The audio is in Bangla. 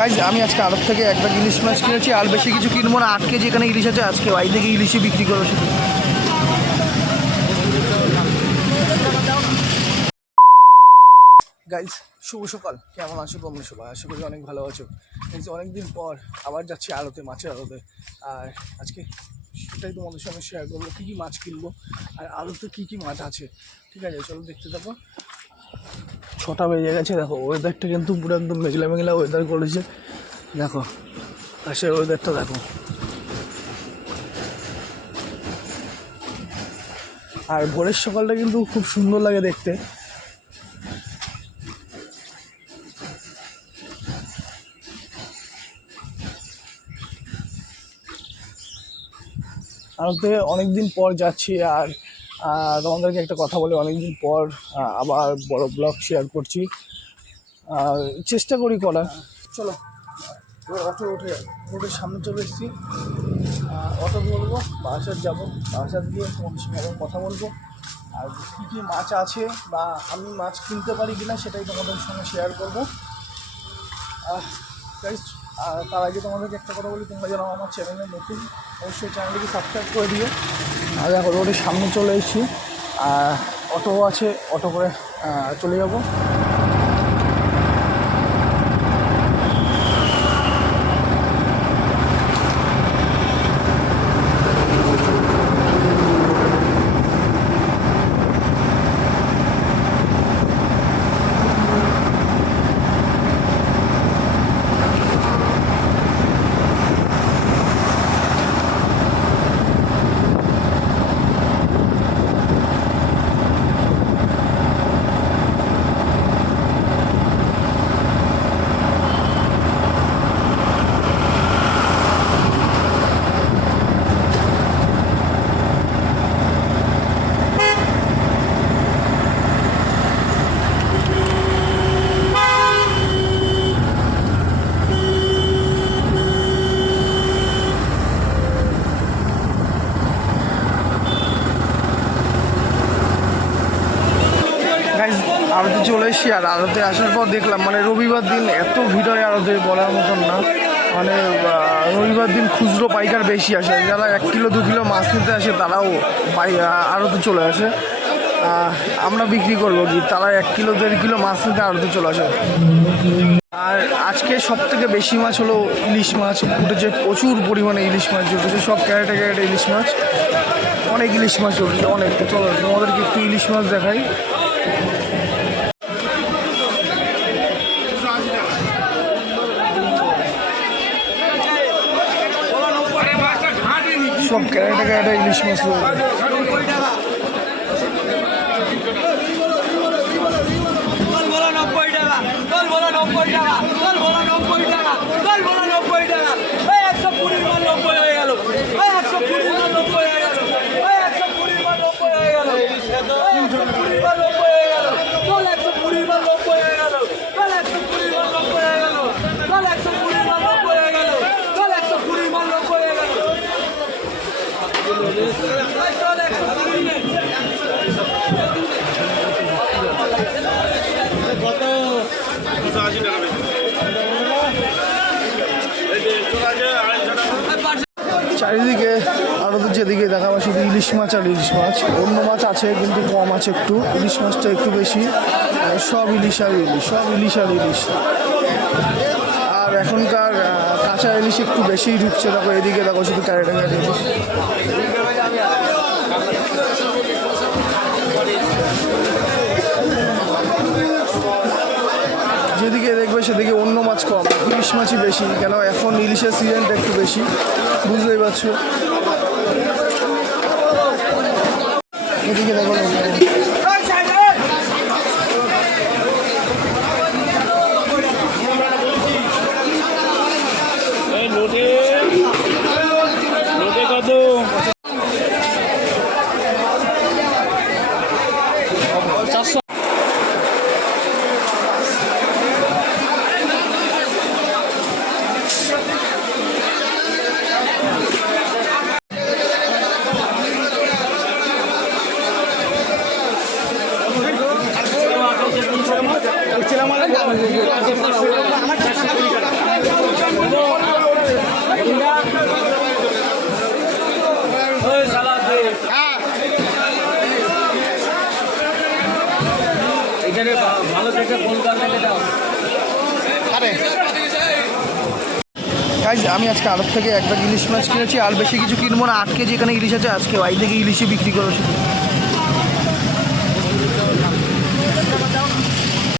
গাইজ আমি আজকে আড়ত থেকে একটা ইলিশ মাছ কিনেছি, আর বেশি কিছু কিনবো না। 8 কেজি এখানে ইলিশ আছে, আজকে বাড়ি থেকে ইলিশই বিক্রি করবো শুধু। গাইজ শুভ সকাল, কেমন আছো তোমরা সবাই? আশা করি অনেক ভালো আছো। অনেকদিন পর আবার যাচ্ছি আড়তে, মাছের আড়তে। আর আজকে সেটাই তোমাদের সঙ্গে শেয়ার করবো, কী কী মাছ কিনবো আর আড়তে কী কী মাছ আছে। ঠিক আছে, চলো দেখতে থাকো। 6টা বেজে গেছে, দেখো ওয়েদারটা কিন্তু পুরো একদম মেঘলা মেঘলা ওয়েদার করেছে। দেখো আকাশের ওয়েদারটা দেখো। আর ভোরের সকালটা কিন্তু খুব সুন্দর লাগে দেখতে। আড়তে অনেকদিন পর যাচ্ছি, আর তোমাদেরকে একটা কথা বলি, অনেকদিন পর আবার বড় ব্লগ শেয়ার করছি, চেষ্টা করি করার। চলো অটো রোডের সামনে চলে এসেছি, অটো ধরবো, বারাসাত যাবো। বারাসাত গিয়ে তোমাদের সঙ্গে আবার কথা বলবো, আর কী কী মাছ আছে বা আমি মাছ কিনতে পারি কিনা সেটাই তোমাদের সঙ্গে শেয়ার করবো। আর তার আগে তোমাদেরকে একটা কথা বলি, তোমরা যেন আমার চ্যানেলে নতুন, অবশ্যই চ্যানেলটিকে সাবস্ক্রাইব করে দিও। আর দেখো রোডের সামনে চলে এসেছি, অটো আছে, অটো করে চলে যাবো। আড়তে চলে এসেছি, আর আড়তে আসার পর দেখলাম মানে রবিবার দিন এত ভিড় হয় আড়তে বলার মতন না। মানে রবিবার দিন খুচরো পাইকার বেশি আসে, যারা 1 কিলো 2 কিলো মাছ নিতে আসে তারাও আড়তে চলে আসে। আমরা বিক্রি করবো কি, তারা 1 কিলো 1.5 কিলো মাছ নিতে আড়তে চলে আসে। আর আজকে সব থেকে বেশি মাছ হলো ইলিশ মাছ উঠেছে, প্রচুর পরিমাণে ইলিশ মাছ উঠেছে, সব ক্যারেটে ক্যারেটে ইলিশ মাছ, অনেক ইলিশ মাছ উঠেছে, অনেক। চলো তোমাদেরকে একটু ইলিশ মাছ দেখাই। সব ক্যারেটে ক্যারেটে ইলিশ মাছ রয়েছে। চারিদিকে আরও তো যেদিকে দেখাবো শুধু ইলিশ মাছ আর ইলিশ মাছ, অন্য মাছ আছে কিন্তু কম আছে একটু, ইলিশ মাছটা একটু বেশি। সব ইলিশ আর ইলিশ, সব ইলিশ আর ইলিশ। আর এখনকার কাঁচা ইলিশ একটু বেশিই ঢুকছে, দেখো এদিকে দেখো শুধু ক্যারেটে ক্যারেটে ইলিশ। যেদিকে দেখবে সেদিকে অন্য মাছ কম, ইলিশ মাছই বেশি, কেন এখন ইলিশের সিজনটা একটু বেশি, বুঝতেই পারছো। এদিকে দেখো এখানে ভালো থেকে ফুলগান থেকে দাও। আরে গাইজ আমি আজকে আড়ত থেকে একটা ইলিশ মাছ কিনেছি, আর বেশি কিছু কিনবো না। 8 কেজি এখানে ইলিশ আছে, আজকে বাড়ি থেকে ইলিশই বিক্রি করেছি।